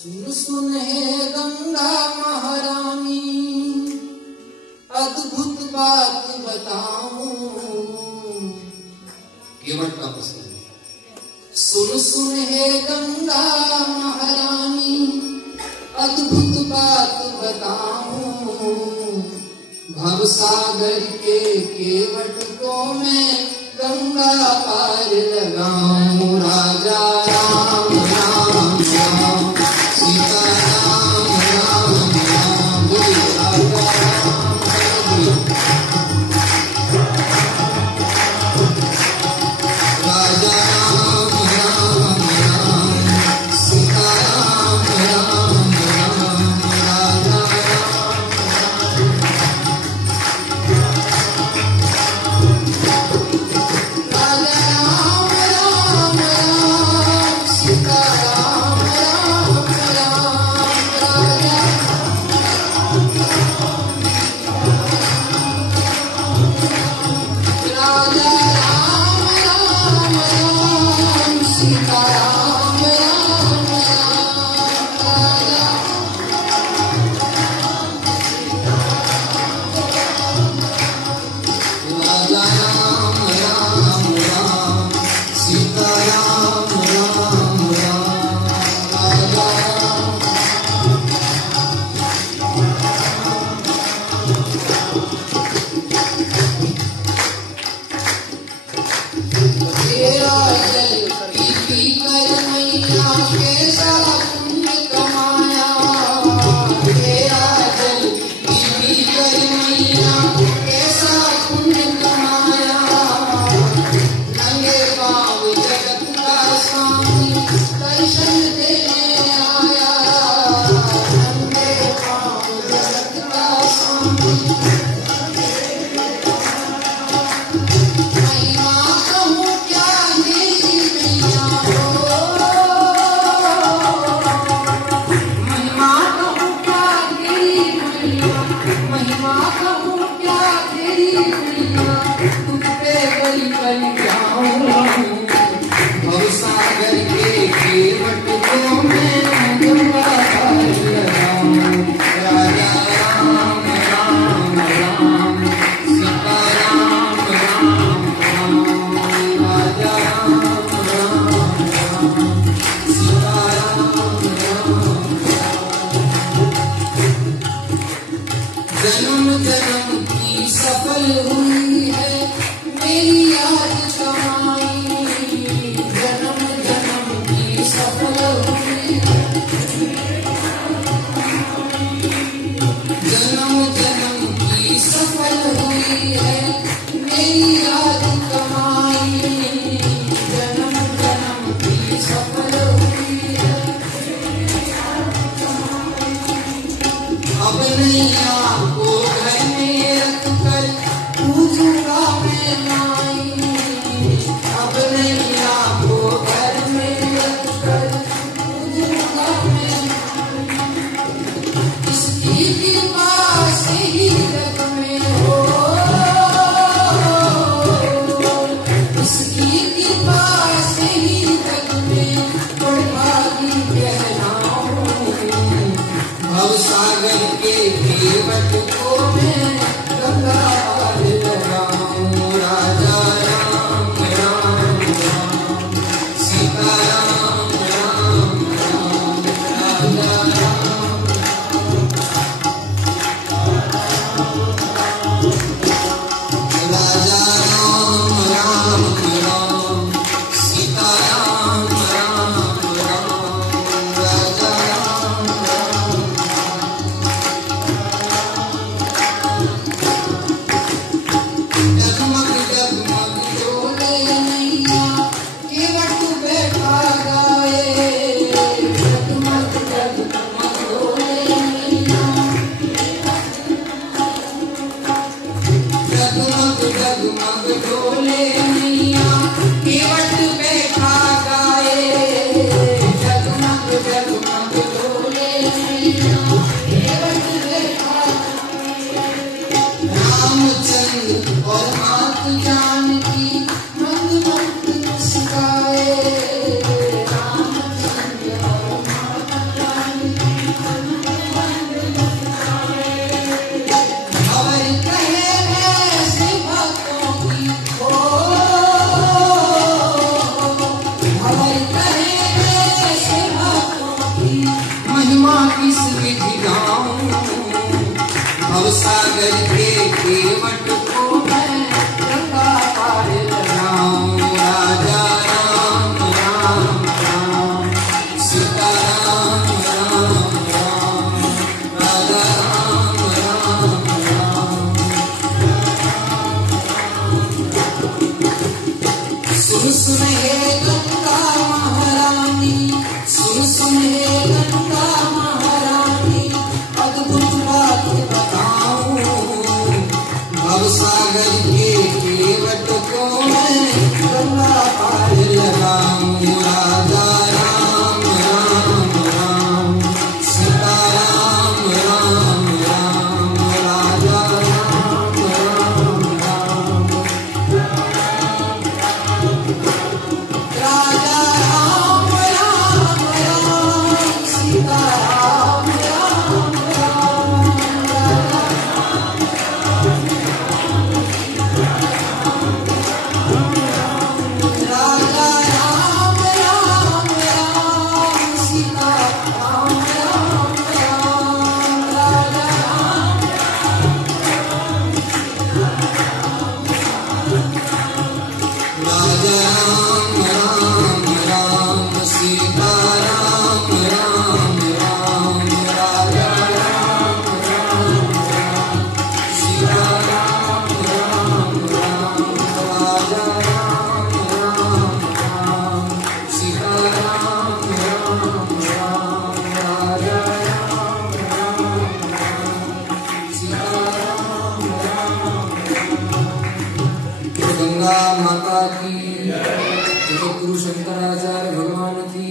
सुन सुन हे गंगा महारानी, अद्भुत बात बताऊं। केवट का प्रश्न है। सुन सुन हे गंगा महारानी, अद्भुत बात बताऊं। भवसागर के केवट को मैं गंगा पार लगाऊं। राजा राम राम राम, सीता राम राम राम, बोलिए राजा राम राम। राजा राम राम राम, सीता राम राम राम, राजा भवसागर सुन हे गंगा महारानी, सुन हे गंगा महारानी, अद्भुत बात बताऊं, भवसागर के केवट को मैं गंगा पार लगाऊं। राजा राम राम राम, सीता राम राम राम, राजा राम राम राम, राजा राम राम राम, सीता राम राम राम, राजा राम राम राम, सीता राम राम राम, राजा राम, राजा राम राम राम, सीता राम राम राम, राजा राम राम राम, सीता राम राम राम, राजा राम राम राम, सीता राम राम राम, राजा राम राम राम, सीता राम राम। गंगा माता की, जगत गुरु शंकराचार्य भगवान की।